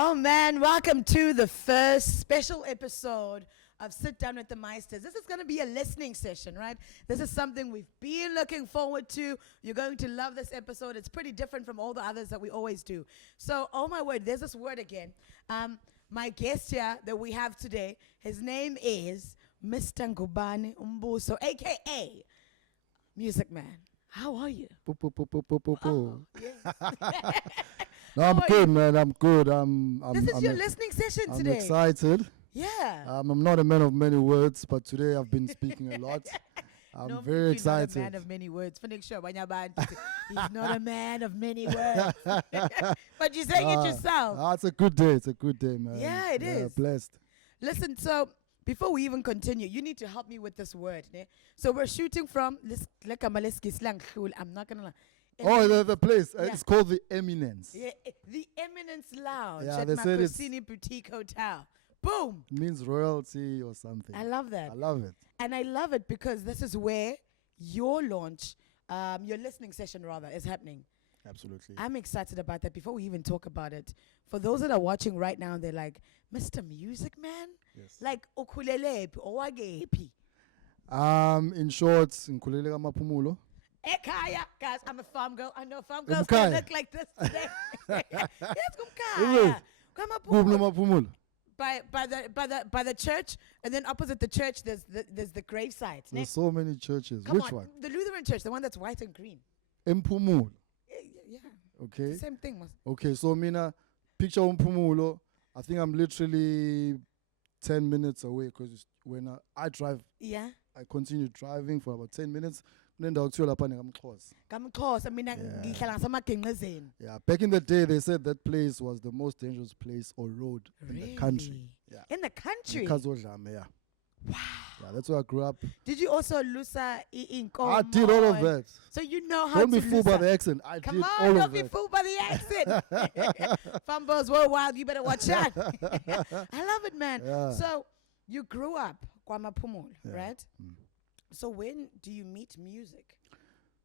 Oh man, welcome to the first special episode of Sit Down with the Meisters. This is going to be a listening session, right? This is something we've been looking forward to. You're going to love this episode. It's pretty different from all the others that we always do. So, oh my word, there's this word again. My guest here that we have today, his name is Mr. Ngubane Umbuso, aka MusicaMan. How are you? Oh, yes. No, I'm good, man. I'm good. This is your listening session today. I'm excited. Yeah. I'm not a man of many words, but today I've been speaking a lot. I'm No, very you're excited. not a man of many words. He's not a man of many words. But you're saying it yourself. It's a good day. It's a good day, man. Yeah, it is. Blessed. Listen, so before we even continue, you need to help me with this word. Ne? So we're shooting from I'm not gonna lie. Oh, the place. Yeah. It's called the Eminence. Yeah, the Eminence Lounge Yeah, at they said it's- Makosini Boutique Hotel. Boom. It means royalty or something. I love that. I love it. And I love it because this is where your launch, your listening session rather, is happening. Absolutely. I'm excited about that. Before we even talk about it, for those that are watching right now, they're like, Mr. MusicaMan? Yes. Like, ukulele, owagepi. In short, ngikhulele kaMaphumulo. Ekaya, guys, I'm a farm girl. I know farm girls Umkhaya. don't look like this today. Yes, Really? Kumkhaya. Kuphi noMaphumulo? By the church, and then opposite the church, there's the gravesite. Ne? There's so many churches. Come Which on, one? the Lutheran church, the one that's white and green. Mphumulo. Yeah, Okay. same thing. Okay, so mina picture Mphumulo. I think I'm literally 10 minutes away because when I drive, Yeah. I continue driving for about 10 minutes. Kunendawo kuthiwa lapha ngekamXhosa. Kamxhosa mina ngihlala ngasemagengxezeni. Yeah, back in the day, they said that place was the most dangerous place or road in the country. Yeah. In the country? Khazodlame, yeah. Wow. Yeah, that's where I grew up. Did you also lusa inkomo? I did all of that. So you know how Don't to be fooled by lusa. the accent. I Come did on, all don't of be that. fooled by the accent. Fumbles worldwide, you better watch out. I love it, man. Yeah. So you grew up KwaMaphumulo, Yeah. right? Mm. So when do you meet music?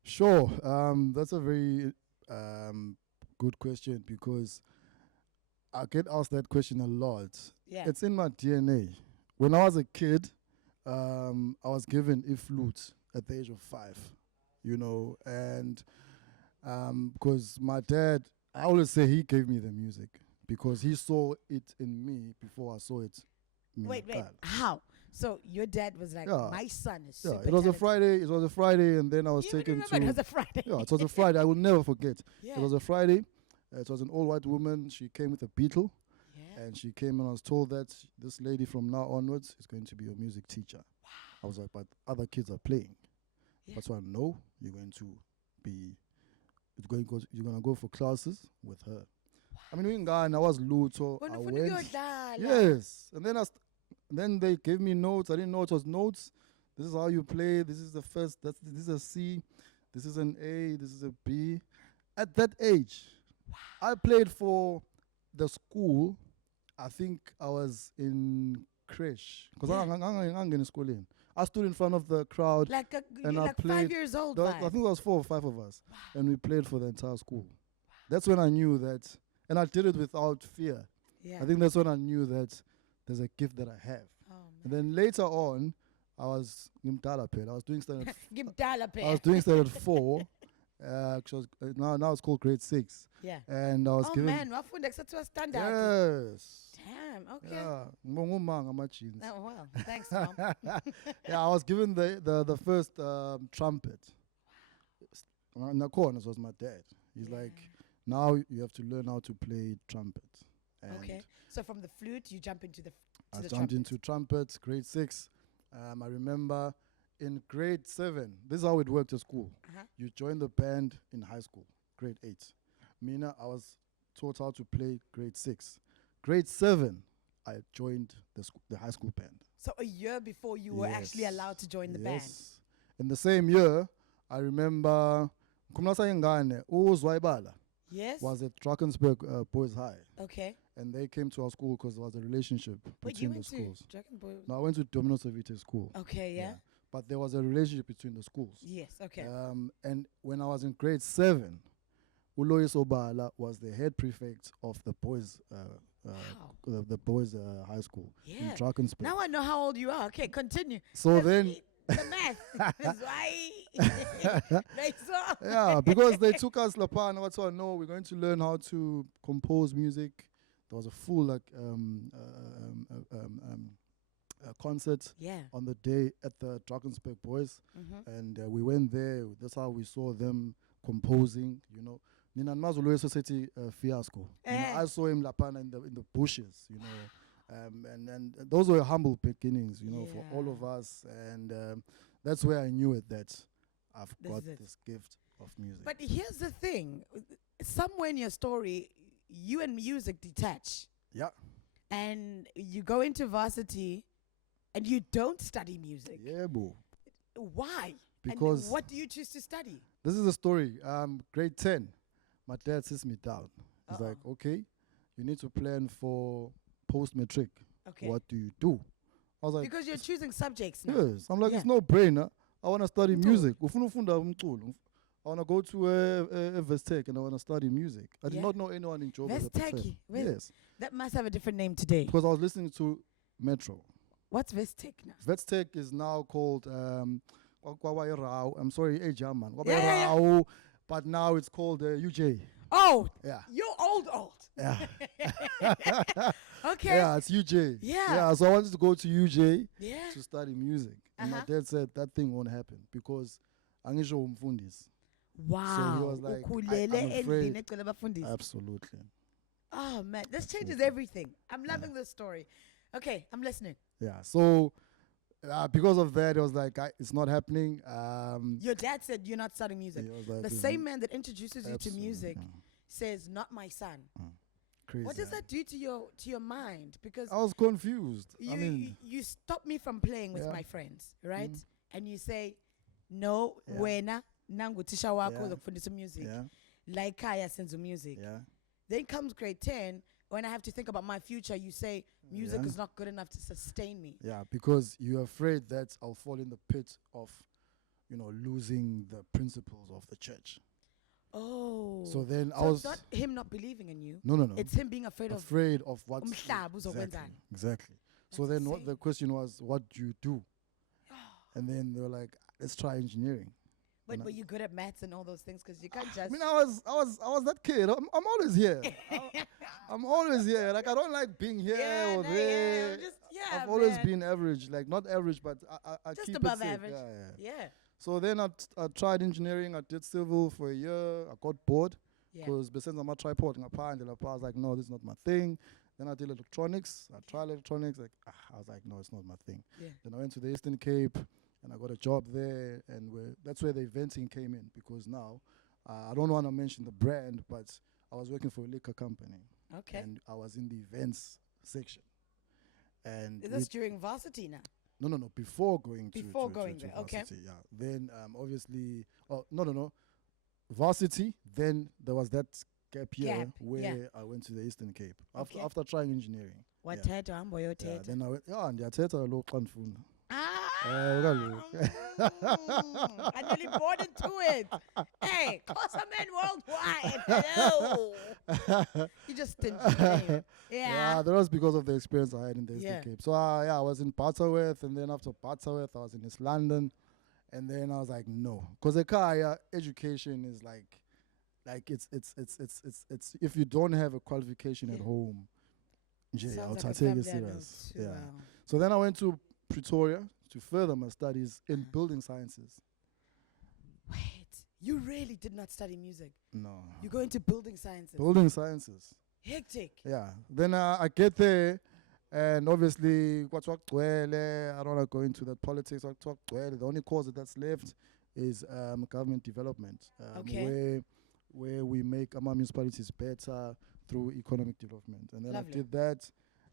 Sure. That's a very good question because I get asked that question a lot. Yeah. It's in my DNA. When I was a kid, I was given a flute at the age of 5, you know, and because my dad, I always say he gave me the music because he saw it in me before I saw it. In Wait, my dad. how? So your dad was like, Yeah. my son is Yeah, super it was a talented. Friday. It was a Friday, and then I was You even taken remember to. it was a Friday. Yeah, it was a Friday. I will never forget. Yeah. It was a Friday. It was an old white woman. She came with a beetle, Yeah. and she came and I was told that this lady from now onwards is going to be your music teacher. Wow. I was like, but other kids are playing. Yeah. That's why no, you're going to be. You're going to go for classes with her. I mean, and I was Luto. I went. Yes, and then they gave me notes. I didn't know it was notes. This is how you play. This is the first. This is a C. This is an A. This is a B. At that age, I played for the school. I think I was in creche because I'm in school. I stood in front of the crowd. Like and I like played. 5 years old. I think there was 4 or 5 of us, and we played for the entire school. That's when I knew that, and I did it without fear. Yeah. I think that's when I knew that there's a gift that I have. Oh, And then later on, I was ngimdala. I was doing standard. man. I was doing standard 4. Now it's called grade 6, Yeah. and I was Oh given. man, wafunda kusathiwa standard. Yes. Damn. Okay. Yeah. Ngibonga ama-jeans. Oh well. Thanks, mom. Yeah, I was given the first trumpet. Nakhona was my dad. He's like, now you have to learn how to play trumpet. And Okay. So from the flute, you jump into the I the jumped trumpet. into trumpet, grade 6. I remember in grade 7, this is how it worked at school. Uh-huh. You join the band in high school, grade 8. Mina, I was taught how to play grade 6. Grade 7, I joined the high school band. So a year before you were actually Yes. allowed to join the band. Yes. In the same year, I remember Kumnasa Yengane, Uzwaibala, Yes. was at Drakensberg Boys High. Okay. And they came to our school because there was a relationship Wait, you between the went to schools. Dragon Boy? No, I went to Domino Savite school. Okay. Yeah. But there was a relationship between the schools. Yes. Okay. And when I was in grade 7, Ulois Obala was the head prefect of the boys' the boys' high school in Drakensberg. Now I know how old you are. Okay, continue. So then. The math is why. Yeah, because they took us Lapan. What's all? No, we're going to learn how to compose music. There was a full concert on the day at the Drakensberg Boys, and we went there. That's how we saw them composing. You know, Nina Mazulu Society fiasco. You know, I saw him Lapan in the bushes. You know. And those were humble beginnings, you know, for all of us. And that's where I knew it, that I've got this gift of music. But here's the thing. Somewhere in your story, you and music detach. Yeah. And you go into varsity and you don't study music. Yeah, boo. Why? Because and what do you choose to study? This is the story. Grade 10, my dad sits me down. He's like, okay, you need to plan for post-matric. Okay. What do you do? I was like, because you're choosing subjects now. Yes. I'm like, it's no brainer. I want to study music. I want to go to a Vestec and I want to study music. I did not know anyone in Joburg at the time. Yes. That must have a different name today. Because I was listening to Metro. What's Vestec now? Vestec is now called, I'm sorry, German. But now it's called UJ. Oh, yeah. You're old. Yeah. Okay. Yeah, it's UJ. Yeah. So I wanted to go to UJ to study music. And my dad said that thing won't happen because angisho umfundisi. Wow. So he was like, I'm afraid. Absolutely. Oh, man. This changes everything. I'm loving this story. Okay, I'm listening. Yeah. So because of that, it was like, it's not happening. Your dad said you're not studying music. Like, the same man that introduces you to music says, not my son. Crazy. What does that do to your mind? Because I was confused. You stop me from playing with my friends, right? And you say, no, wena nangu tisha wako uzokufundisa music. Like Kaya sends music. Then comes grade 10. When I have to think about my future, you say music is not good enough to sustain me. Yeah, because you're afraid that I'll fall in the pit of, losing the principles of the church. Oh. So then it's not him not believing in you. No. It's him being afraid of what's exactly. So then the question was, what do you do? And then they were like, let's try engineering. But were you good at maths and all those things? Because you can't just. I mean, I was that kid. I'm always here. I'm always here. Like, I don't like being here or there. I've always been average. Like, not average, but I just keep above it safe. average. Yeah. So then I tried engineering. I did civil for a year. I got bored because besides I'm a tripod, I was like, no, this is not my thing. Then I did electronics. I tried electronics. I was like, no, it's not my thing. Then I went to the Eastern Cape. And I got a job there, and that's where the eventing came in, because now, I don't want to mention the brand, but I was working for a liquor company. Okay. And I was in the events section. And is this during varsity now? No, before going to there, varsity, okay. Yeah. Then, obviously, varsity, then there was that gap year where I went to the Eastern Cape after trying engineering. What teta? Then I went, and the teta lo kanfuna. I nearly bought into it. Hey, MusicaMan worldwide. Hello. You just didn't. Yeah, that was because of the experience I had in the Eastern Cape. So I was in Butterworth, and then after Butterworth, I was in East London, and then I was like, no, because the car education is like it's if you don't have a qualification at home, I'll take it serious. Yeah. So then I went to Pretoria to further my studies in building sciences. Wait, you really did not study music? No. You go into building sciences? Building sciences. Hectic. Yeah. Then I get there, and obviously, I don't want to go into that politics. The only course that's left is government development, where we make our municipalities better through economic development. And then I did that.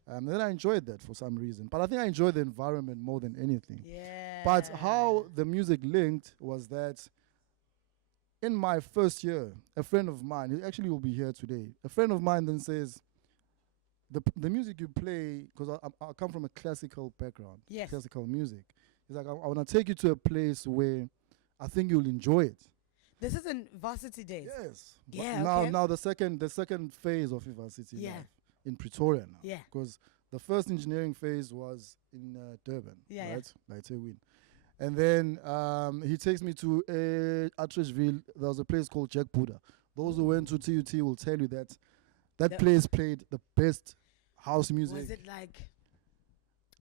And then I enjoyed that for some reason. But I think I enjoyed the environment more than anything. Yeah. But how the music linked was that in my first year, a friend of mine, he actually will be here today, a friend of mine then says, the music you play, because I come from a classical background, classical music. He's like, I want to take you to a place where I think you'll enjoy it. This is in varsity days? Yes. Yeah, Now the second phase of varsity life. in Pretoria now. Yeah. Because the first engineering phase was in Durban, Yeah, right? Like Tewin. And then he takes me to Atteridgeville. There was a place called Jack Buddha. Those who went to TUT will tell you that place played the best house music. Was it like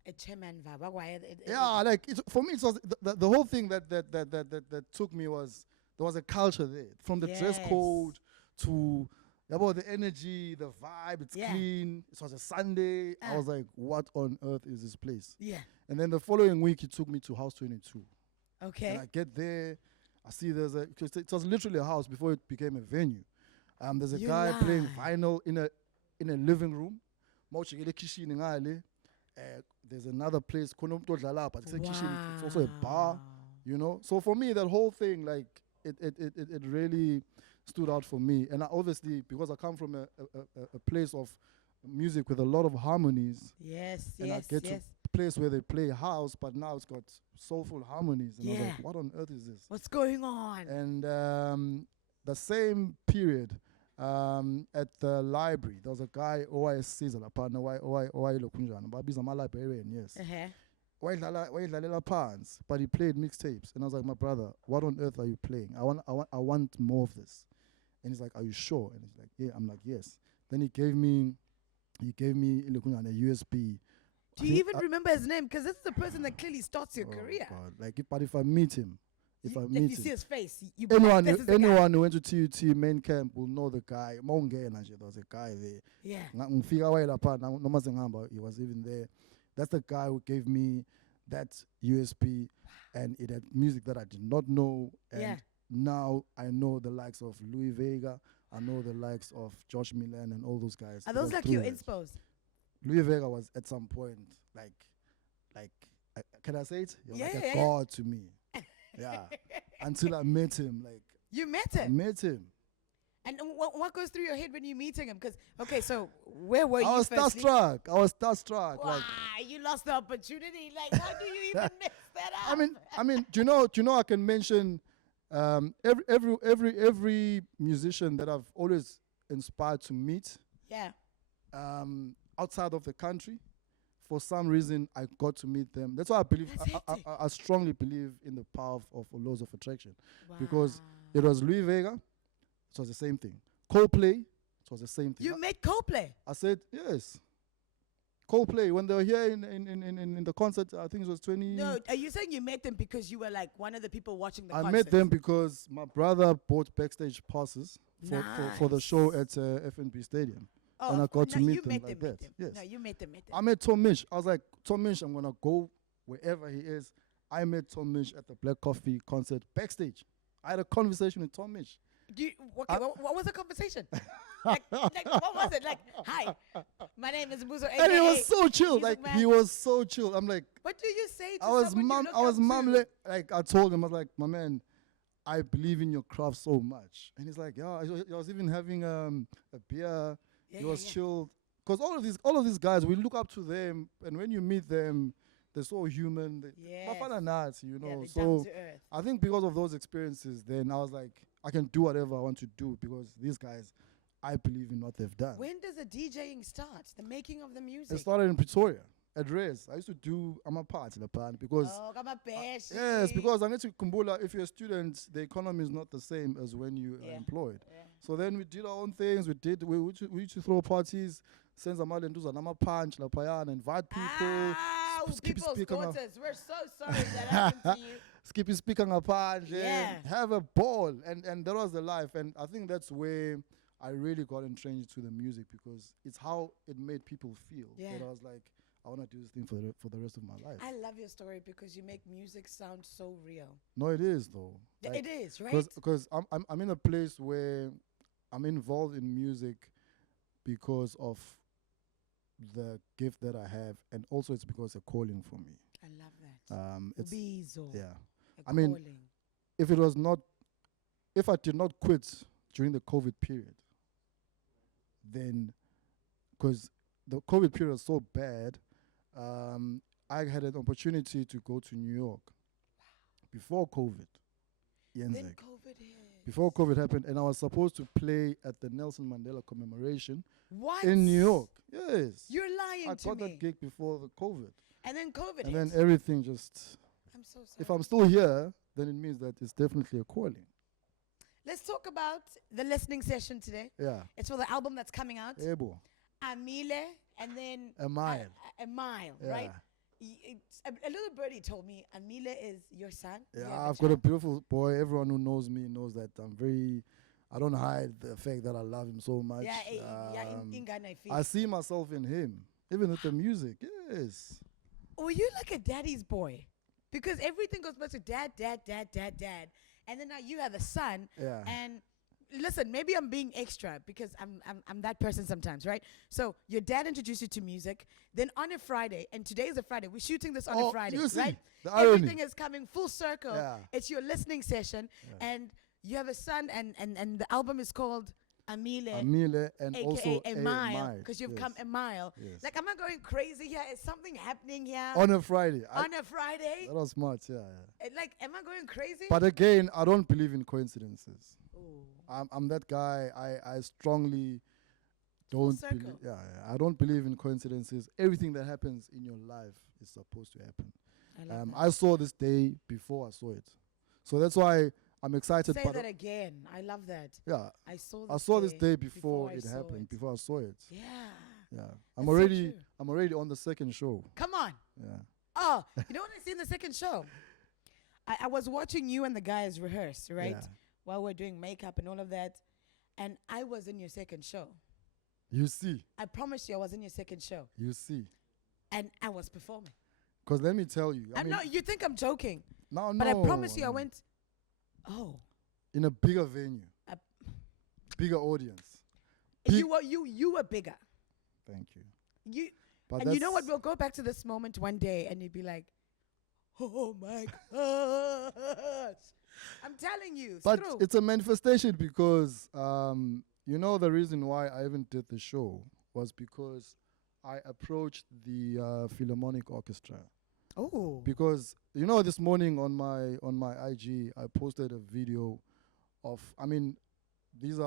a chairman vibe? Yeah, like for me, it was the whole thing that took me was there was a culture there, from the dress code to about the energy, the vibe. It's clean. It was a Sunday. I was like, what on earth is this place? Yeah. And then the following week, he took me to House 22. Okay. And I get there, I see because it was literally a house before it became a venue. There's a guy playing vinyl in a living room. There's another place, but it's a kitchen. It's also a bar, you know. So for me, that whole thing, like, it really stood out for me. And obviously, because I come from a place of music with a lot of harmonies. Yes, and I get to a place where they play house, but now it's got soulful harmonies. And I was like, what on earth is this? What's going on? And the same period, at the library, there was a guy, OISC's a partner, but he's a librarian, yes. But he played mixtapes. And I was like, my brother, what on earth are you playing? I want more of this. And he's like, are you sure? And he's like, yeah. I'm like, yes. Then he gave me a USB. Do you even remember his name? Because this is the person that clearly starts your career. God. Like, but if I meet him, if you see his face, anyone who went to TUT main camp will know the guy. There was a guy there. Yeah. He was even there. That's the guy who gave me that USB, and it had music that I did not know. And now I know the likes of Louis Vega. I know the likes of Josh Milan and all those guys. Are those like your inspos? Louis Vega was at some point like, can I say it? Like a god to me. Yeah. Until I met him, like. You met him? I met him. And what goes through your head when you're meeting him? Because, okay, so where were you? I was starstruck. Wow, like, you lost the opportunity. Like, how do you even mess that up? I mean, do you know I can mention every musician that I've always inspired to meet. Yeah. Outside of the country. For some reason, I got to meet them. That's why I believe, I strongly believe in the power of laws of attraction. Wow. Because it was Louis Vega, it was the same thing. Coldplay, it was the same thing. You met Coldplay? I said, yes. Coldplay, when they were here in the concert, I think it was 20... No, are you saying you met them because you were like one of the people watching the concert? I met them because my brother bought backstage passes for the show at FNB Stadium. Oh, and I got to meet them like that. Yes. No, you met them. I met Tom Misch. I was like, Tom Misch, I'm going to go wherever he is. I met Tom Misch at the Black Coffee concert backstage. I had a conversation with Tom Misch. What was the conversation? like, what was it? Like, hi, my name is Muzo. And he was so chill. Like, he was so chill. I'm like, what do you say to I was mumbling. Like, I told him, I was like, my man, I believe in your craft so much. And he's like, yeah, I was even having a beer. He was chilled. Because all of these guys, we look up to them, and when you meet them, they're so human. You know. So I think because of those experiences, then I was like, I can do whatever I want to do because these guys, I believe in what they've done. When does the DJing start? The making of the music? It started in Pretoria at Rez. I used to do part because yes, because I need to kumbula. If you're a student, the economy is not the same as when you are employed. Yeah. So then we did our own things. We used to throw parties, send some punch, invite people. People's daughters. We're so sorry that happened to you. Skippy speaking a punch, have a ball, and that was the life. And I think that's where I really got entrenched to the music because it's how it made people feel. Yeah. That I was like, I want to do this thing for the rest of my life. I love your story because you make music sound so real. No, it is though. Like, it is, right? Because I'm in a place where I'm involved in music because of the gift that I have, and also it's because a calling for me. I love that. It's yeah. I mean, if I did not quit during the COVID period, then because the COVID period was so bad, I had an opportunity to go to New York before COVID. Then COVID hit. before COVID happened, and I was supposed to play at the Nelson Mandela commemoration What? in New York. Yes. You're lying I to got me. that gig before the COVID. And then COVID And hit. then everything just... I'm so sorry. If I'm still here, then it means that it's definitely a calling. Let's talk about the listening session today. Yeah. It's for the album that's coming out. Ebo. Amile, and then... A mile. A mile, Yeah. right? A little birdie told me Amile is your son. Yeah, You have I've got a beautiful boy. Everyone who knows me knows that I don't hide the fact that I love him so much. I see myself in him, even with the music. Yes. Oh, you like a daddy's boy. Because everything goes back to dad. And then now you have a son. Yeah. And listen, maybe I'm being extra because I'm that person sometimes, right? So your dad introduced you to music. Then on a Friday, and today is a Friday. We're shooting this on a Friday, you see, right? the irony. Everything is coming full circle. Yeah. It's your listening session. Yeah. And you have a son, and the album is called Amile, and AKA also a mile, because you've come a mile. Yes. Like, am I going crazy here? Is something happening here? On a Friday. On a Friday? That was smart, yeah. Like, am I going crazy? But again, I don't believe in coincidences. Ooh. I'm that guy. I strongly don't circle. believe. Yeah, I don't believe in coincidences. Everything that happens in your life is supposed to happen. I love that. I saw this day before I saw it, so that's why I'm excited. Say that again. I love that. Yeah, I saw this day before it I saw happened. it. Before I saw it. Yeah. Yeah, That's so true. I'm already on the second show. Come on. Yeah. Oh, you know what I see in the second show? I was watching you and the guys rehearse, right? Yeah. While we're doing makeup and all of that. And I was in your second show. You see. I promise you I was in your second show. You see. And I was performing. Because let me tell you. I know you think I'm joking. No. But I promise you I went, oh. In a bigger venue. Bigger audience. You were bigger. Thank you. And you know what? We'll go back to this moment one day and you'd be like, oh my gosh. I'm telling you. But it's a manifestation because, you know, the reason why I even did the show was because I approached the Philharmonic Orchestra. Oh. Because, you know, this morning on my IG, I posted a video of, I mean, those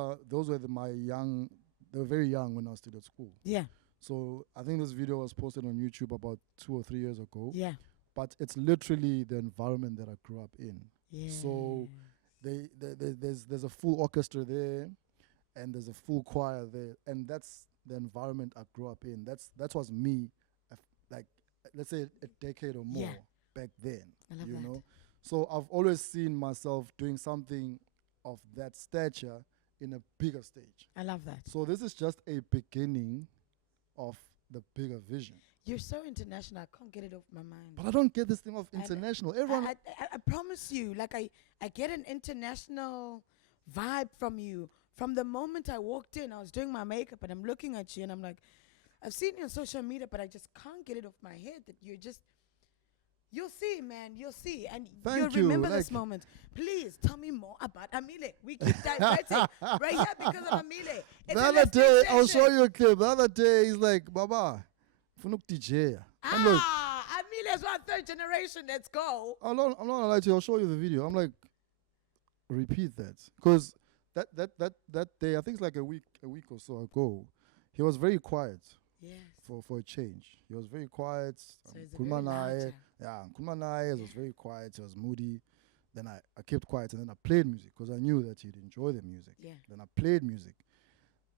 were they were very young when I was still at school. Yeah. So I think this video was posted on YouTube about 2 or 3 years ago. Yeah. But it's literally the environment that I grew up in. Yeah. So there's a full orchestra there, and there's a full choir there, and that's the environment I grew up in. That was me, like let's say a decade or more back then. I love you that. know, so I've always seen myself doing something of that stature in a bigger stage. I love that. So this is just a beginning of the bigger vision. You're so international. I can't get it off my mind. But I don't get this thing of international. Everyone, I promise you, like I get an international vibe from you. From the moment I walked in, I was doing my makeup and I'm looking at you and I'm like, I've seen you on social media, but I just can't get it off my head that you'll see, man, you'll see. And you'll remember this moment. Please tell me more about Amile. We keep diverting right here because of Amile. The other day, I'll show you a clip. The other day, he's like, Baba, I'm Amile is one third generation. Let's go. I'm not gonna lie to you. I'll show you the video. I'm like, repeat that. Because that day, I think it's like a week or so ago, he was very quiet. Yes. For a change. He was very quiet. So he's a very loud He was very quiet. He was moody. Then I kept quiet and then I played music because I knew that he'd enjoy the music. Yeah. Then I played music.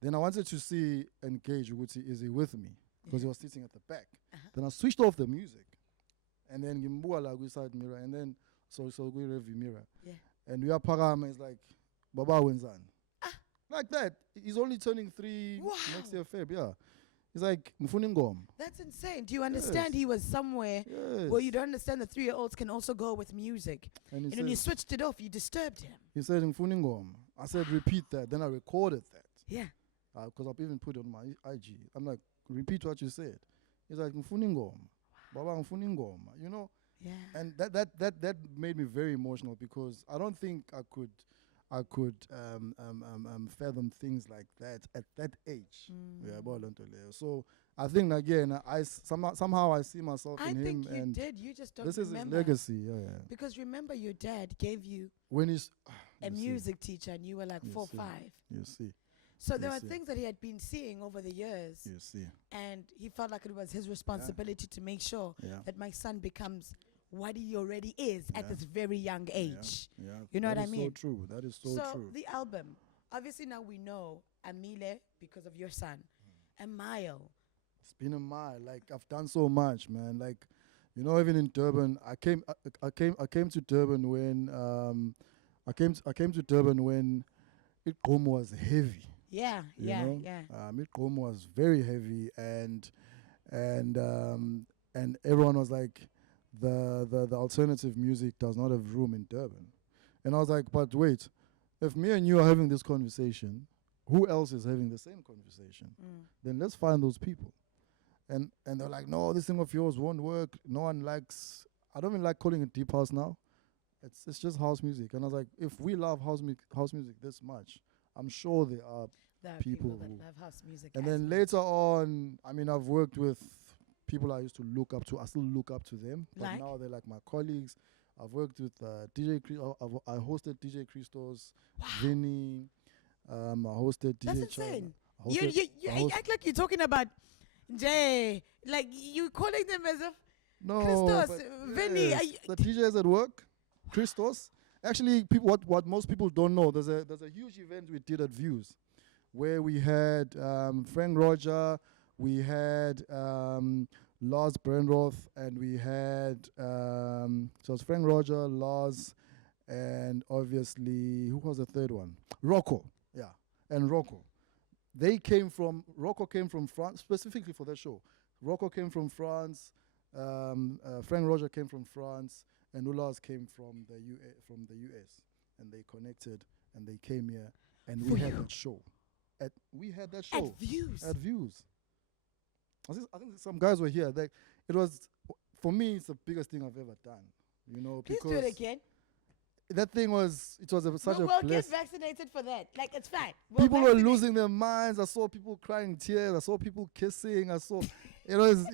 Then I wanted to see and gauge, is he with me? Because he was sitting at the back. Then I switched off the music. And then we side mirror. And then so we review mirror. Yeah. And we are Parama is like, Baba Wenzan. Like that. He's only turning 3 next year Feb, yeah. He's like, Mfuningom. That's insane. Do you understand he was somewhere where you don't understand the 3-year-olds can also go with music? And when you switched it off, you disturbed him. He said, Mfuningom. I said, repeat that. Then I recorded that. Yeah. Because I've even put it on my IG. I'm like, repeat what you said. He's like, Mfuningom. Baba Mfuningom. You know? Yeah. And that made me very emotional because I don't think I could I could fathom things like that at that age. Yeah, so I think again, somehow I see myself in him. I think you and did. You just don't this is his remember. legacy. Yeah. Because remember, your dad gave you When he's a music teacher, and you were like 4 see. 5. You see. So there You are see. things that he had been seeing over the years, You see. and he felt like it was his responsibility to make sure Yeah. that my son becomes what he already is at Yeah. this very young age. Yeah. You know That what I is mean? So true. That is so true. The album, obviously now we know Amile because of your son, a mile. It's been a mile. Like I've done so much, man. Like, even in Durban, I came to Durban when I came to Durban when Iqom was heavy. Yeah. Iqom was very heavy, and everyone was like, the alternative music does not have room in Durban, and I was like, but wait, if me and you are having this conversation, who else is having the same conversation? Then let's find those people. And they're like, no, this thing of yours won't work. No one likes. I don't even like calling it deep house now. It's just house music. And I was like, if we love house music this much, I'm sure there are people who that love house music. And then later on, I mean, I've worked with people I used to look up to. I still look up to them, but now they're like my colleagues. I've worked with DJ. I hosted DJ Christos, Vinny. I hosted DJ. That's insane. You act like you're talking about Jay. Like you calling them as if Christos, Vinny. Yes, the DJs at work, Christos. Actually, what most people don't know, there's a huge event we did at Views, where we had Frank Roger, we had Lars Brenroth, and we had so it was Frank Roger, Lars, and obviously who was the third one? Rocco, and Rocco. Rocco came from France specifically for that show. Rocco came from France, Frank Roger came from France, and Lars came from the US, and they connected and they came here, and we had that show. At Views. At Views. I think some guys were here. It was, for me, it's the biggest thing I've ever done. Please because do it again. That thing was, such a we'll blessing. get vaccinated for that. Like, it's fine. People were losing their minds. I saw people crying tears. I saw people kissing. I saw, it was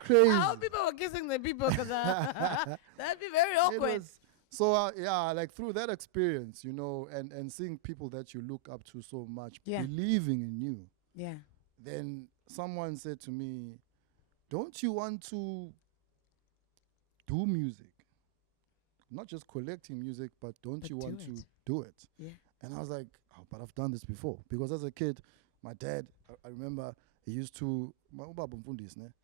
crazy. I hope people were kissing the people because that'd be very awkward. Like through that experience, and seeing people that you look up to so much, Yeah. believing in you. Yeah. Then someone said to me, don't you want to do music? Not just collecting music, but don't you want to do it? Yeah. And I was like, oh, but I've done this before. Because as a kid, my dad, I remember he used to,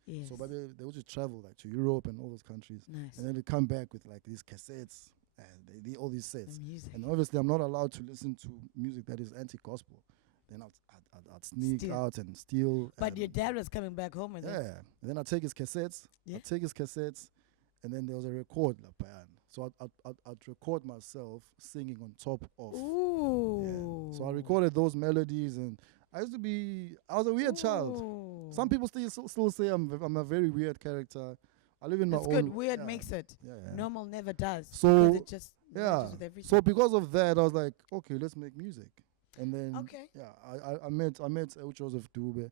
Yes. so they would just travel like to Europe and all those countries. Nice. And then they come back with like these cassettes and all these sets. The music. And obviously I'm not allowed to listen to music that is anti-gospel. Then I'd sneak out and steal. But your dad was coming back home with it. Yeah. And then I'd take his cassettes. And then there was a record. So I'd record myself singing on top of. Ooh. Yeah. So I recorded those melodies, and I was a weird child. Some people still say I'm a very weird character. I live in my own. It's good. Weird makes it. Yeah. Normal never does. So it just matches with everything. So because of that, I was like, okay, let's make music. And then I met El Joseph Dube,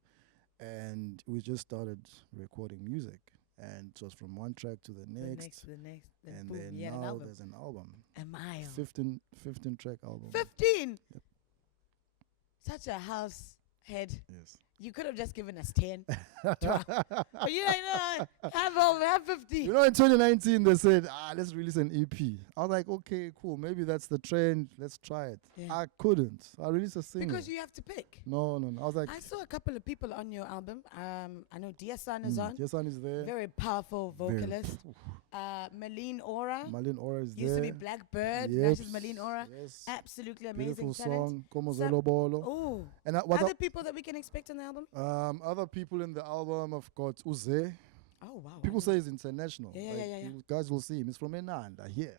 and we just started recording music. And it was from one track to the next. And boom, then now there's an album. A mile. 15 track album. 15? Yep. Such a house head. Yes. You could have just given us 10. 12. But you know, have 15. In 2019 they said, let's release an EP. I was like, okay, cool. Maybe that's the trend. Let's try it. Yeah. I couldn't. I released a single. Because you have to pick. No. I was like, I saw a couple of people on your album. I know Diasan is on. Diasan is there. Very powerful vocalist. Malene Ora. Malene Ora is there. Used to be Blackbird. Now she's Malene Ora. Yes. Absolutely amazing Beautiful talent. song. Como Zelo Bolo. Oh. And other people that we can expect on the album? Other people in the album, I've got Uze. Oh, wow. People say he's international. Yeah. You guys will see him. He's from Enanda here.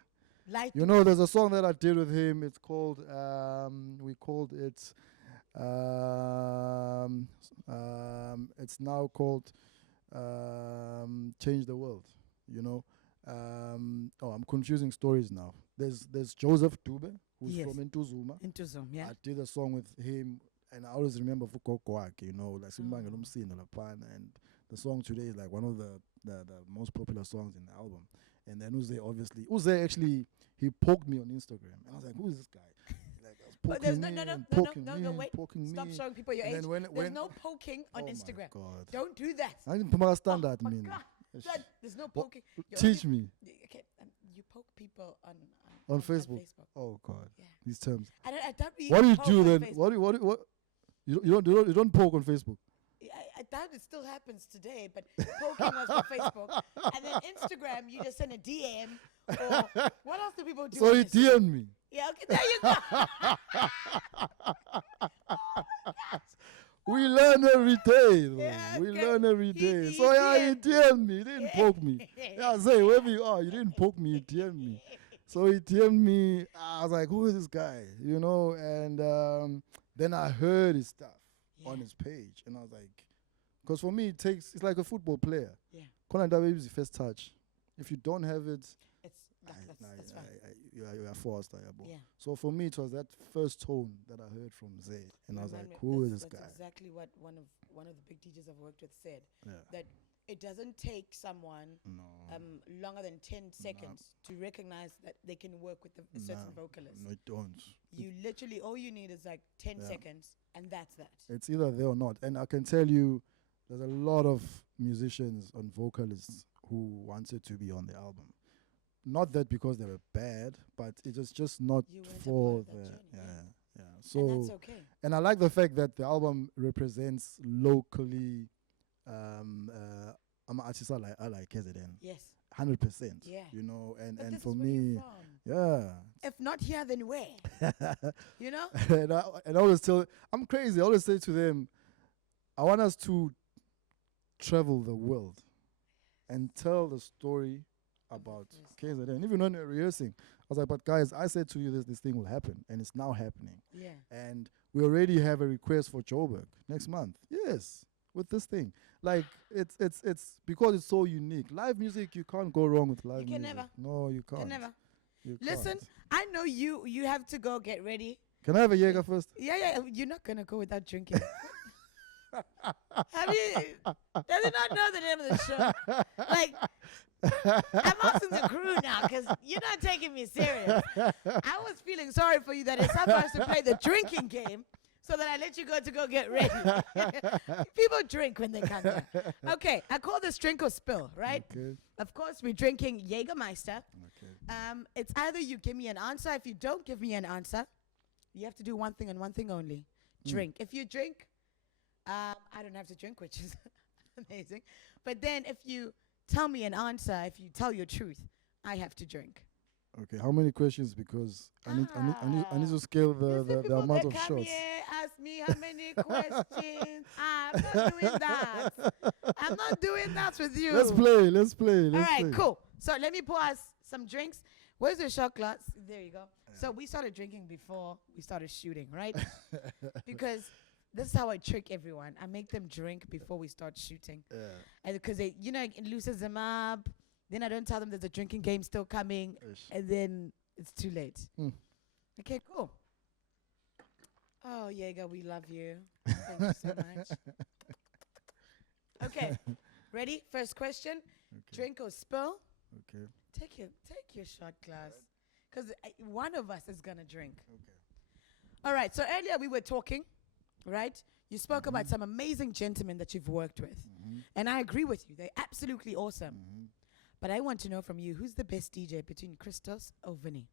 There's a song that I did with him. It's called, we called it, it's now called Change the World, I'm confusing stories now. there's Joseph Dube, who's from Intuzuma. Intuzuma, yeah. I did a song with him, and I always remember Fukokwak, like Simbanga Lumsino Lapana, and the song today is like one of the most popular songs in the album. And then Uze actually, he poked me on Instagram, and I was like, who is this guy? Like, I was But there's no, wait. poking Stop me. showing people your And age. then There's no poking on Instagram. My God. Don't do that. I didn't put my standard, my man. God. There's no poking. Teach me. Okay, you poke people On Facebook. Oh God, yeah. These terms. I thought we What do you poke do on then? Facebook. What? You don't poke on Facebook. I doubt it still happens today, but poking was for Facebook. And then Instagram, you just send a DM. Or what else do people do? So he DM'd me. Yeah, okay, there you go. We learn every day, though. Yeah, We okay. learn every day. He So yeah, he DM'd DM'd me. He didn't poke me. Yeah, say wherever you are, you didn't poke me. You DM'd me. So he DM'd me. I was like, who is this guy? And then I heard his stuff on his page, and I was like, because for me, it's like a football player. Yeah. Konanda is the first touch. If you don't have it, that's fine. you are forced. Yeah. So for me, it was that first tone that I heard from Zay, and I was like, "Who is this guy?" That's exactly what one of the big DJs I've worked with said. Yeah. That it doesn't take someone longer than 10 seconds to recognize that they can work with a certain vocalist. No, it don't. You literally, all you need is like 10 seconds, and that's that. It's either there or not. And I can tell you, there's a lot of musicians and vocalists who wanted to be on the album. Not that because they were bad, but it was just not for the journey, yeah. So and that's okay. And I like the fact that the album represents locally I'm an artist I like KZN. Yes. 100%. Yeah. And for me, yeah. If not here, then where? And I always I'm crazy. I always say to them, I want us to travel the world and tell the story about KZN. Even when we're rehearsing, I was like, but guys, I said to you this thing will happen, and it's now happening. Yeah. And we already have a request for Joburg next month. Yes, with this thing. Like, it's because it's so unique. Live music, you can't go wrong with live music. You can never. No, you can't. You can never. You Listen, can't. I know you have to go get ready. Can I have a Jaeger first? Yeah. You're not going to go without drinking. Does he not know the name of the show? Like, I'm asking the crew now because you're not taking me serious. I was feeling sorry for you that it's supposed to play the drinking game so that I let you go get ready. People drink when they come here. Okay, I call this drink or spill, right? Okay. Of course, we're drinking Jägermeister. Okay. It's either you give me an answer. If you don't give me an answer, you have to do one thing and one thing only. Drink. If you drink, I don't have to drink, which is amazing. But then if you tell me an answer, if you tell your truth, I have to drink. Okay, how many questions? Because I need to scale the amount of shots. Come here, ask me how many questions. I'm not doing that. I'm not doing that with you. Let's play. All right, cool. So let me pour us some drinks. Where's your shot glass? There you go. Yeah. So we started drinking before we started shooting, right? Because this is how I trick everyone. I make them drink before we start shooting. Yeah. And because it loosens them up. Then I don't tell them there's a drinking game still coming. Ish. And then it's too late. Okay, cool. Oh, Jaeger, we love you. Thank you so much. Okay, ready? First question. Okay. Drink or spill? Okay. Take your shot glass. Because one of us is going to drink. Okay. All right, so earlier we were talking, right? You spoke about some amazing gentlemen that you've worked with. And I agree with you. They're absolutely awesome. But I want to know from you, who's the best DJ between Christos or Vinny?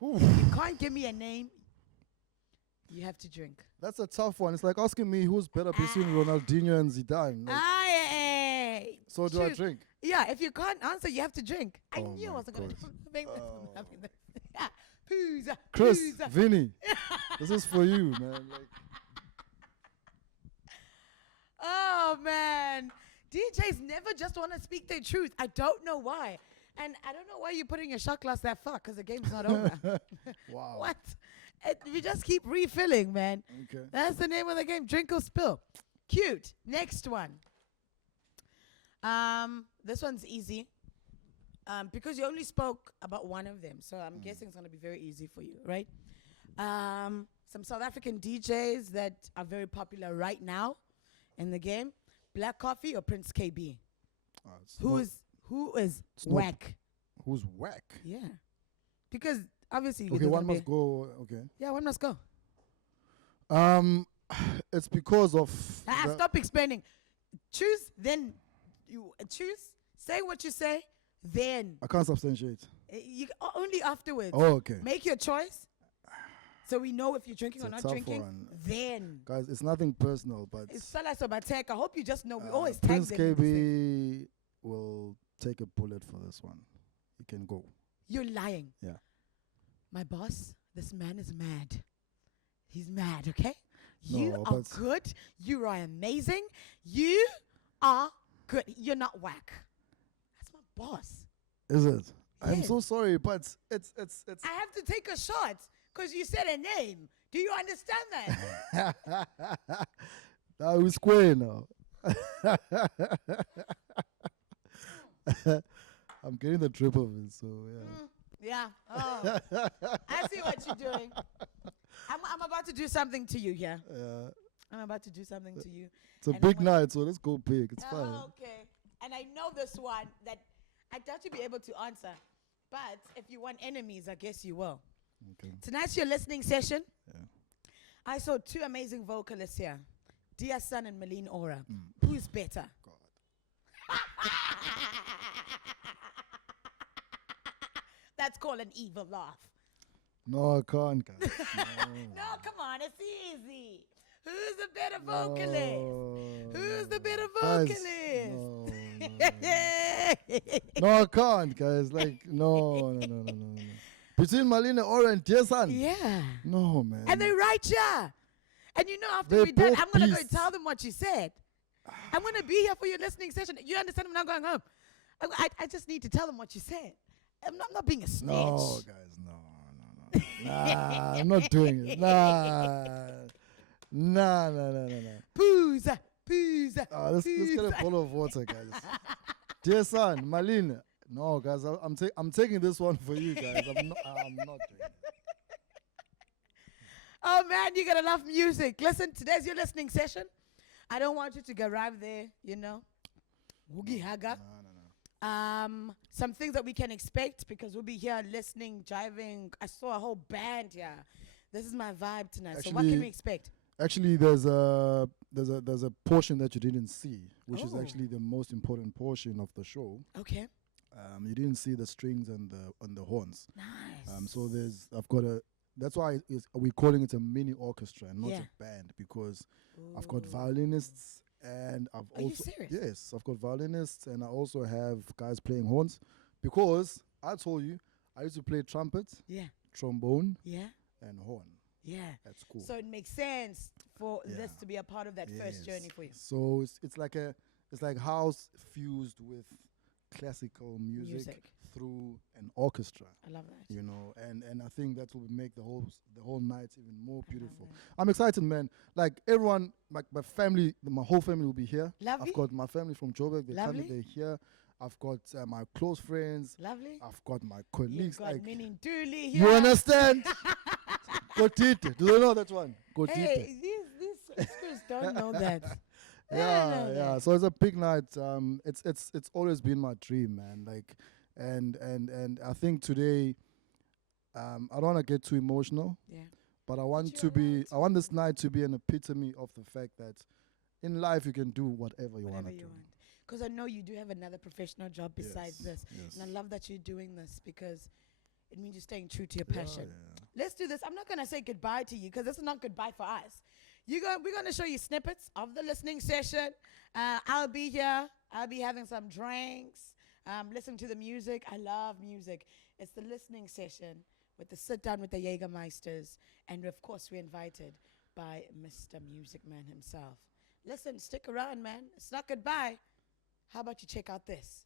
You can't give me a name. You have to drink. That's a tough one. It's like asking me who's better between Ronaldinho and Zidane. Like, so do I drink? Yeah, if you can't answer, you have to drink. I knew I wasn't going to make this. Chris, Vinny, this is for you, man. Like. Oh, man. DJs never just want to speak their truth. I don't know why. And I don't know why you're putting your shot glass that far, because the game's not over. Wow. What? We just keep refilling, man. Okay. That's the name of the game. Drink or spill. Cute. Next one. This one's easy. because you only spoke about one of them, so I'm guessing it's going to be very easy for you, right? Some South African DJs that are very popular right now in the game: Black Coffee or Prince KB? Who is whack? Who's whack? Yeah, because obviously. Okay, one must go. Okay. Yeah, one must go. It's because of. Stop explaining. Choose, then you choose. Say what you say, then. I can't substantiate. You only afterwards. Oh, okay. Make your choice, so we know if you're drinking or not drinking. Then, guys, it's nothing personal, but it's Salasobatek. I hope you just know we always tag Prince them. KB will take a bullet for this one. He can go. You're lying. Yeah. My boss, this man is mad. He's mad. Okay. You are good. You are amazing. You are good. You're not whack. That's my boss. Is it? Yes. I'm so sorry, but it's. I have to take a shot because you said a name. Do you understand that? Now we square now. I'm getting the drip of it, so yeah. Yeah. Oh. I see what you're doing. I'm about to do something to you here. Yeah. I'm about to do something to you. It's a big night, so let's go big. It's fine. Okay. And I know this one that I doubt you'll be able to answer. But if you want enemies, I guess you will. Okay. Tonight's your listening session. Yeah. I saw two amazing vocalists here, Dia Sun and Malene Ora. Who's better? God. That's called an evil laugh. No, I can't, guys. No, come on, it's easy. Who's the better vocalist? Who's the better vocalist? No, I can't, guys. Like, no. Between Malene Ora and Jason. Yeah. No, man. And they right here. And you know, after They're we're done, both I'm going to go beasts. tell them what you said. I'm going to be here for your listening session. You understand? I'm not going home. I just need to tell them what you said. I'm not being a snitch. No, guys, no. Nah, I'm not doing it. Nah. Poos. Let's get a bottle of water, guys. Dear son, Malene. No, guys, I'm taking this one for you, guys. I'm not doing it. Oh, man, you're going to love music. Listen, today's your listening session. I don't want you to arrive there, you know. Woogie Haga. No. Some things that we can expect because we'll be here listening, jiving. I saw a whole band here. This is my vibe tonight. So what can we expect? Actually, there's a portion that you didn't see, which is actually the most important portion of the show. Okay. You didn't see the strings and the horns. Nice. So that's why we're calling it a mini orchestra and not a band, because I've got violinists and I've Are you serious? Yes, I've got violinists and I also have guys playing horns, because I told you I used to play trumpet, trombone, and horn. Yeah. That's cool. So it makes sense for this to be a part of that first journey for you. So it's like house fused with classical music through an orchestra. I love that. You know, and I think that will make the whole night even more beautiful. I'm excited, man. Like everyone, like my family, my whole family will be here. Lovely. I've got my family from Joburg. They're here. I've got my close friends. Lovely. I've got my colleagues. You've got like, Meaning Dooley here. you understand? Kotite. Do they know that one? Kotite. Hey, these screws don't know that. Yeah. So it's a big night. It's always been my dream, man. Like, and I think today, I don't want to get too emotional. Yeah. But I want this night to be an epitome of the fact that in life you can do whatever you want to do. Because I know you do have another professional job besides this. Yes. And I love that you're doing this because it means you're staying true to your passion. Let's do this. I'm not going to say goodbye to you because this is not goodbye for us. We're going to show you snippets of the listening session. I'll be here. I'll be having some drinks, listening to the music. I love music. It's the listening session with the sit down with the Meisters. And of course, we're invited by Mr. MusicaMan himself. Listen, stick around, man. It's not goodbye. How about you check out this?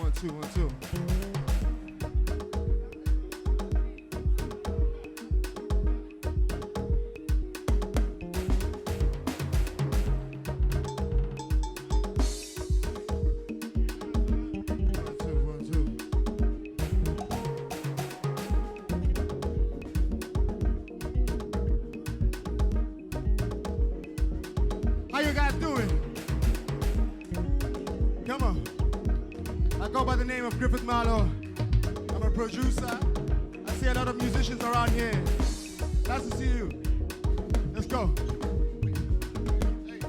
1, 2, 1, 2. How you guys doing? Come on. I go by the name of Griffith Marlowe. I'm a producer. I see a lot of musicians around here. Nice to see you. Let's go. Hey.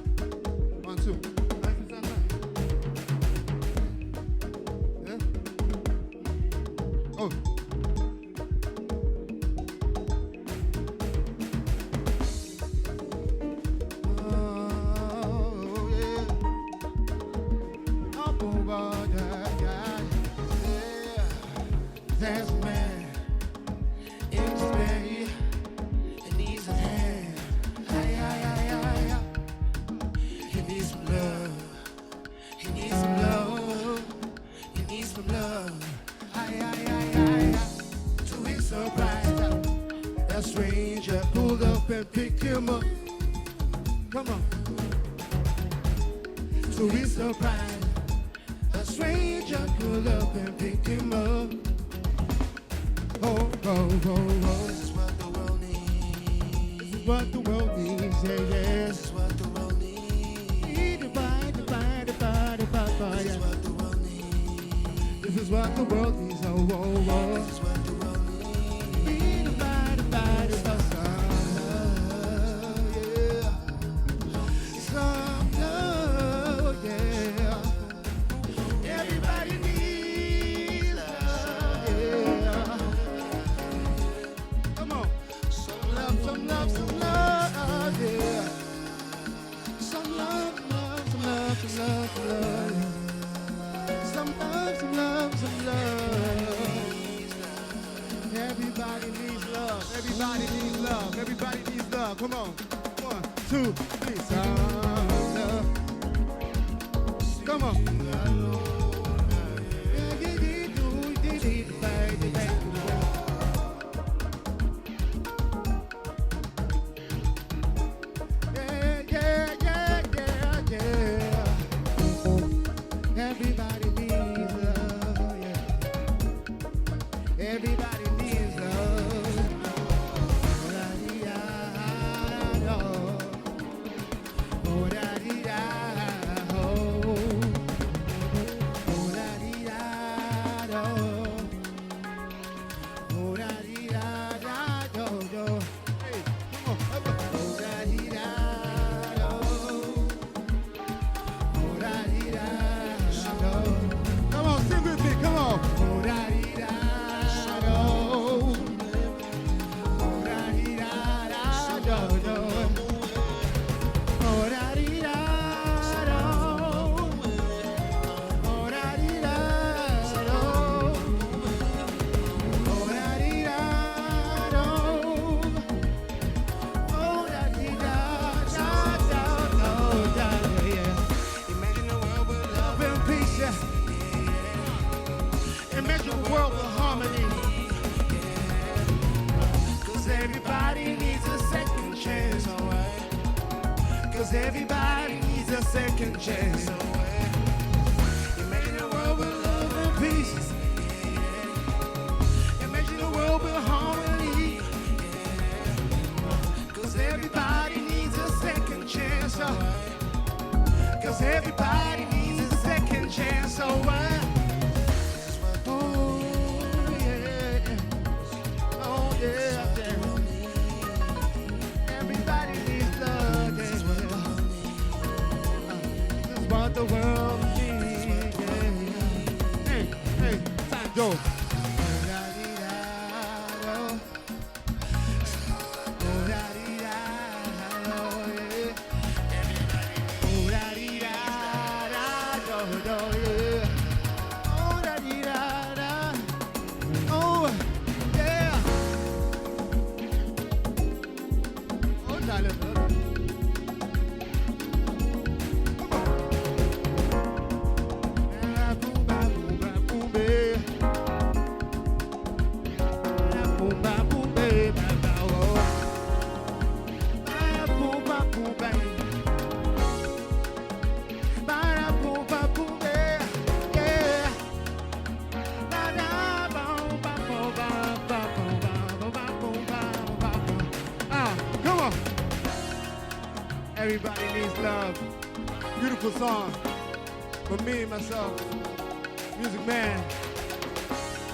1, 2. Nice and sound nice. Yeah? Oh. There's a man in Spain, and he's a hand. He needs some love. He needs some love. He needs some love. To his surprise, a stranger pulled up and picked him up. Come on. To his surprise, a stranger pulled up and picked him up. Oh, oh, oh, oh. This is what the world needs. This is what the world needs, yeah, yeah. This is what the world needs. Divide, divide, divide, divide, divide. This is what the world needs. This is what the world needs, oh, oh, oh. This is what the world needs. Divide, divide, divide. Some love, yeah. Everybody needs love, yeah. Come on. Some love, some love, some love, yeah. Some love, love, some love, some love, some love. Some love, some love, some love. Everybody needs love. Everybody needs love. Everybody needs love. Come on. 1, 2, 3. Some love. Come on. Everybody needs love, yeah. Everybody needs love. Oh, da-dee-da, oh, da-dee-da, oh, da-dee-da, oh, da-dee-da, hey, come on, oh, da-dee-da, oh, da-dee-da. Come on, sing with me, come on. Oh, da-dee-da-do. Oh, da-dee-da-da-do-do. Oh, da-dee-da-do. Oh, da-dee-da-do. Oh, da-dee-da-do. Oh, da-dee-da-da-do-do. Yeah. Imagine a world with love and peace, yeah. Imagine a world with harmony. Cause everybody needs a second chance, alright. Cause everybody needs a second chance, alright. Imagine a world with love and peace. Imagine a world with harmony. Cause everybody needs a second chance, alright. Cause everybody needs a second chance, alright. Everybody needs love. This is what the world needs. Hey, hey, time go. love. Beautiful song for me and myself. Music Man.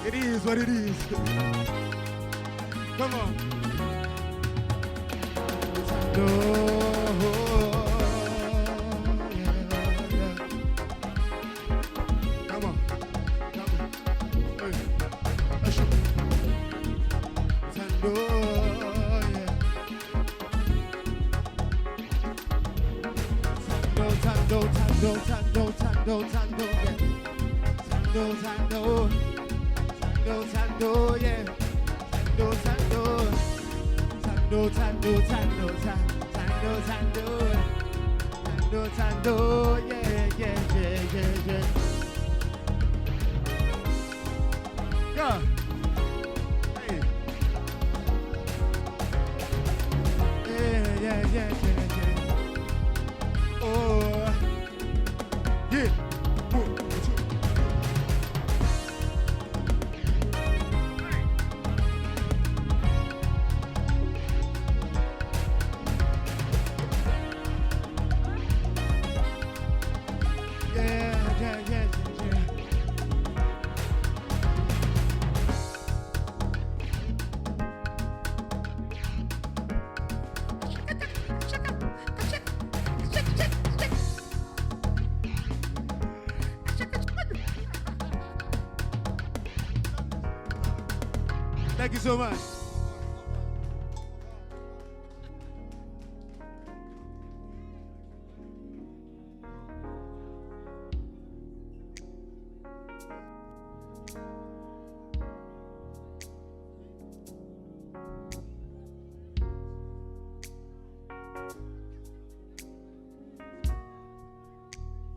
It is what it is. Come on. Come on. Hey. Tando, yeah. Yeah. Hey. Yeah. Oh. Yeah. Thank you so much.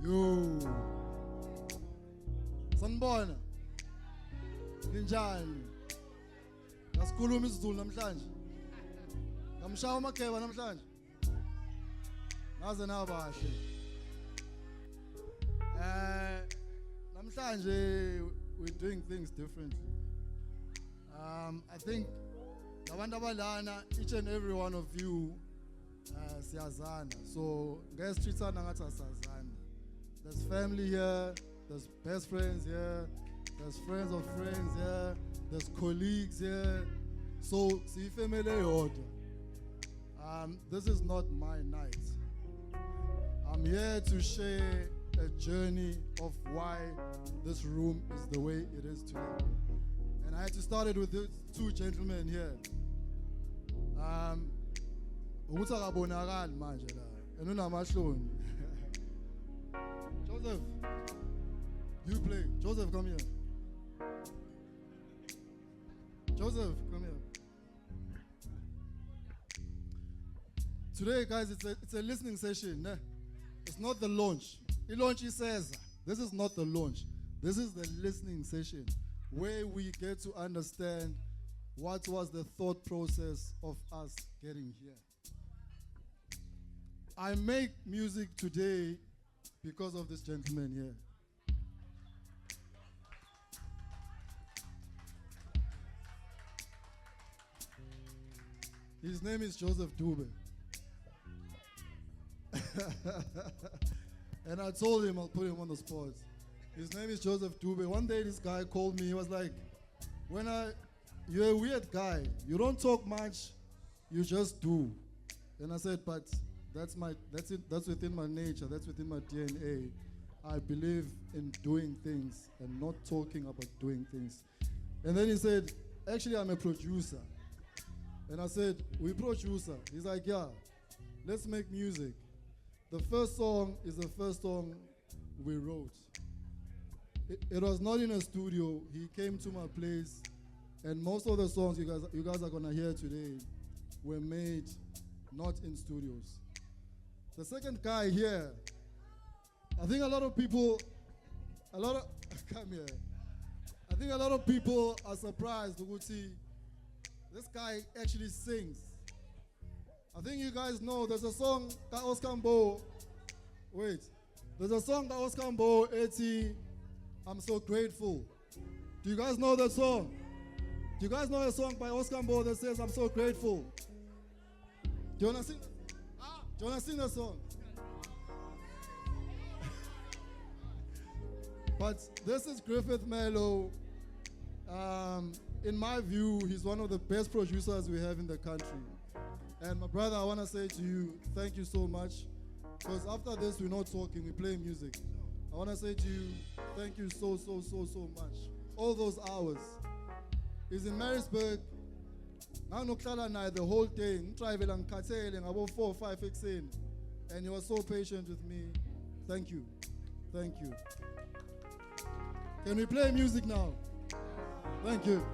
Yo. Sanibona. Ninjani? Ngasikhuluma isiZulu namhlanje. Ngamshaya uMageba namhlanje. Ngaze nabahle. Namhlanje we're doing things differently. I think labantu abalana, each and every one of you siyazana. So guys treatana ngathi asazana. There's family here, there's best friends here, there's friends of friends here, there's colleagues here. So see family order. This is not my night. I'm here to share a journey of why this room is the way it is today. And I had to start it with these two gentlemen here. Ukuthi akabonakali manje la. Enunamahloni. Joseph, you play. Joseph, come here. Joseph, come here. Today, guys, it's a listening session. Ne? It's not the launch. The launch says, this is not the launch. This is the listening session where we get to understand what was the thought process of us getting here. I make music today because of this gentleman here. His name is Joseph Dube. And I told him I'll put him on the spot. His name is Joseph Dube. One day this guy called me. He was like, you're a weird guy. You don't talk much, you just do. And I said, but that's within my nature, that's within my DNA. I believe in doing things and not talking about doing things. And then he said, actually I'm a producer. And I said, we producer. He's like, yeah, let's make music. The first song is the first song we wrote. It was not in a studio. He came to my place, and most of the songs you guys are gonna hear today were made not in studios. The second guy here, I think a lot of people are surprised to see this guy actually sings. I think you guys know there's a song that Oscar Mbo. Wait, there's a song that Oscar Mbo, Eti, I'm so grateful. Do you guys know that song? Do you guys know a song by Oscar Mbo that says I'm so grateful? Do you wanna sing? Do you wanna sing that song? But this is Griffith Mello. In my view, he's one of the best producers we have in the country. And my brother, I want to say to you, thank you so much. Because after this, we're not talking, we play music. I want to say to you, thank you so much. All those hours. He's in Marisburg. The whole day. About 4 or 5 in. And he was so patient with me. Thank you. Thank you. Can we play music now? Thank you.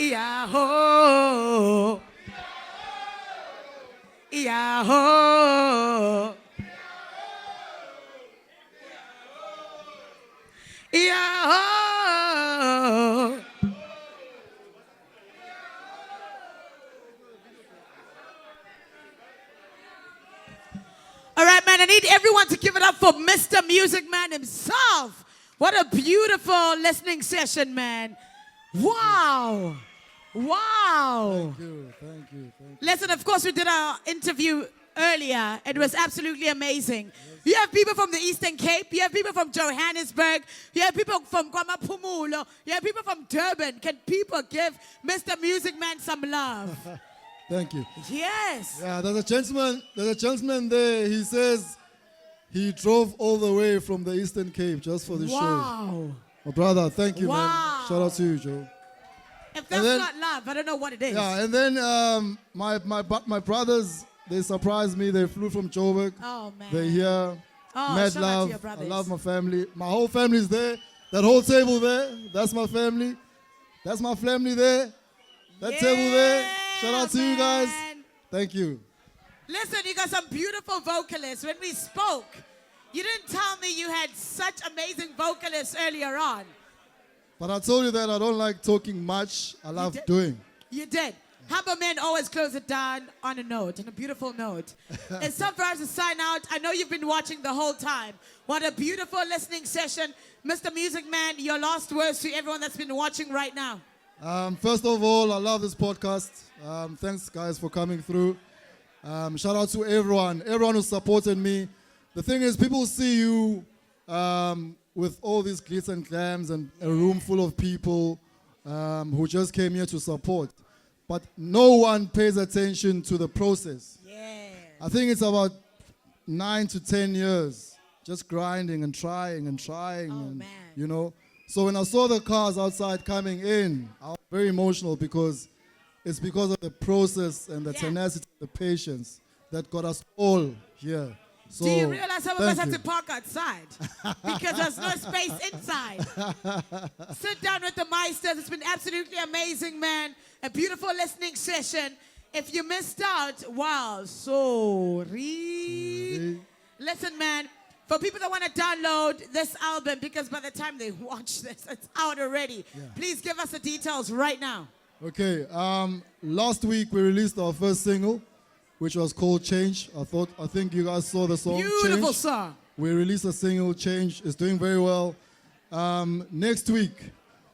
Yahoo! Yahoo! Yahoo! All right, man, I need everyone to give it up for Mr. Music Man himself. What a beautiful listening session, man. Wow. Wow. Thank you, thank you, thank you. Listen, of course, we did our interview earlier. It was absolutely amazing. You have people from the Eastern Cape. You have people from Johannesburg. You have people from KwaMaphumulo. You have people from Durban. Can people give Mr. Music Man some love? Thank you. Yes. Yeah, there's a gentleman there. He says he drove all the way from the Eastern Cape just for the show. Wow. My brother, thank you, Wow. man. Shout out to you, Joe. If that's not love, I don't know what it is. Yeah, and then my brothers, they surprised me. They flew from Joburg. Oh, man. They're here. Oh, Mad shout out to love. your brothers. I love my family. My whole family's there. That whole table there, that's my family. That's my family there. That table there. Shout out to you guys. man. Thank you. Listen, you got some beautiful vocalists. When we spoke, you didn't tell me you had such amazing vocalists earlier on. But I told you that I don't like talking much. I love doing. You did. Humble men always close it down on a note, on a beautiful note. It's time for us to sign out. I know you've been watching the whole time. What a beautiful listening session. Mr. Music Man, your last words to everyone that's been watching right now. First of all, I love this podcast. Thanks, guys, for coming through. Shout out to everyone who supported me. The thing is, people see you with all these glitz and glams and a room full of people who just came here to support. But no one pays attention to the process. Yeah. I think it's about 9 to 10 years just grinding and trying and trying. Oh, and, man. you know. So when I saw the cars outside coming in, I was very emotional because it's because of the process and the tenacity, the patience that got us all here. So, do you realize some of us thank had you. to park outside because there's no space inside? Sit down with the Meisters. It's been absolutely amazing, man. A beautiful listening session. If you missed out, wow, sorry. Listen, man, for people that want to download this album, because by the time they watch this, it's out already. Yeah. Please give us the details right now. Okay, last week we released our first single, which was called Change. I think you guys saw the song. Beautiful Change. song. We released a single, Change. It's doing very well. Next week,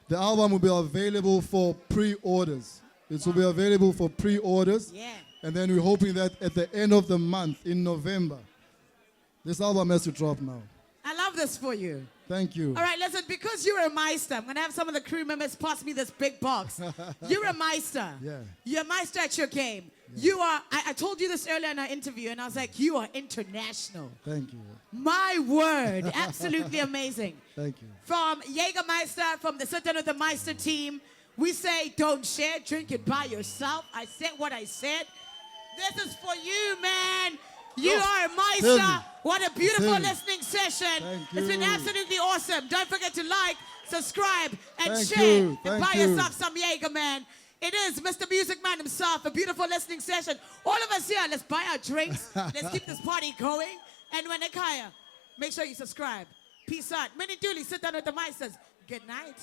the album will be available for pre-orders. It will be available for pre-orders. Yeah. And then we're hoping that at the end of the month, in November, this album has to drop now. I love this for you. Thank you. All right, listen, because you're a Meister, I'm going to have some of the crew members pass me this big box. You're a Meister. Yeah. You're a Meister at your game. You are, I told you this earlier in our interview, and I was like, you are international. Thank you. My word, absolutely amazing. Thank you. From Jägermeister, from the Seatdown with the Meister team, we say don't share, drink it by yourself. I said what I said. This is for you, man. You are a Meister. What a beautiful listening session. It's been absolutely awesome. Don't forget to like, subscribe, and share. And buy yourself some Jaeger, man. It is Mr. Music Man himself, a beautiful listening session. All of us here, let's buy our drinks. Let's keep this party going. And when they kaya, make sure you subscribe. Peace out. Many Dooley, sit down with the Meisters. Good night.